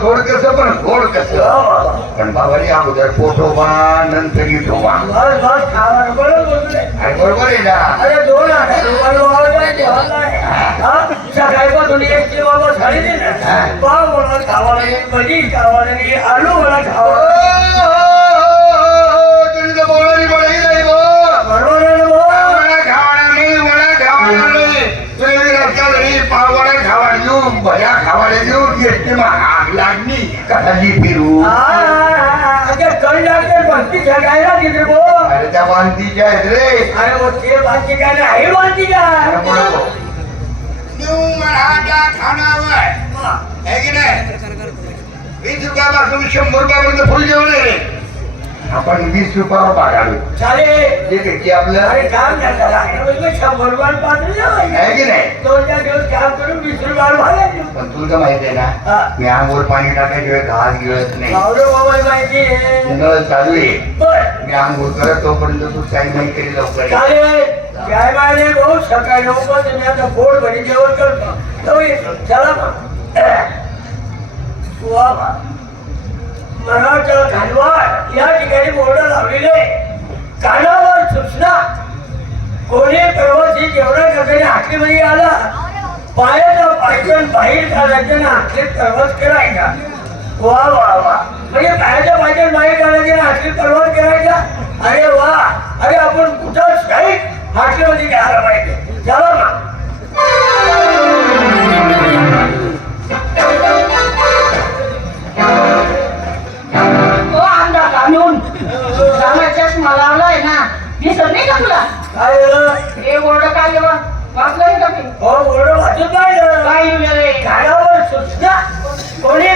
છોડ કરશે પણ ગોળ કરશે પણ બાબાજી આ બધા ફોટો માં નંતરી ધોવા બરોબર ખાવાની મજી ખાવાની, આલુ વડા ખાવાની જાય રે અરે ઓ કે બાકી કાને આઈ વાંચી જાય ખાના હોય હે કે નહીં त्या रुपया शंभर रुपयापर्यंत फुल जेवण आहे आपण वीस रुपयावर पाडावे चालेल. जे त्याची आपलं अरे काम शंभर आहे की नाही दोन चार दिवस काम करून वीस रुपयावर पण तुला माहिती आहे ना मी आंघोळ पाणी टाकायशिवाय घास बाबा नाही माहिती नळ चालू आहे मी आंघोळ करत तोपर्यंत तू काही नाही तरी लवकर काय माहिती भाऊ सकाळी नऊ पासून मी आता फोड भरी जेवण करतो चला मग वा मराठा घालवाड या ठिकाणी बोर्ड लावलेले कानावर सूचना कोणी प्रवासी जेवढ्या ठिकाणी हाकेमध्ये आला. पायाचा पायजण बाहेर झाल्याच्या ना हाकलीत प्रवास करायचा. वा वा वा. म्हणजे पायाच्या पायजण बाहेर घालायचे ना हाकलीत प्रवास करायचा? अरे वा. अरे आपण कुठं साईड हाटलीमध्ये घ्यायला कामाच्याच मला आलोय ना. दिसत का तुला? काय झालं हे ओरड काय जेव्हा वाचलंय का मी हो ओरड वाचत नाही काय झालं कोणी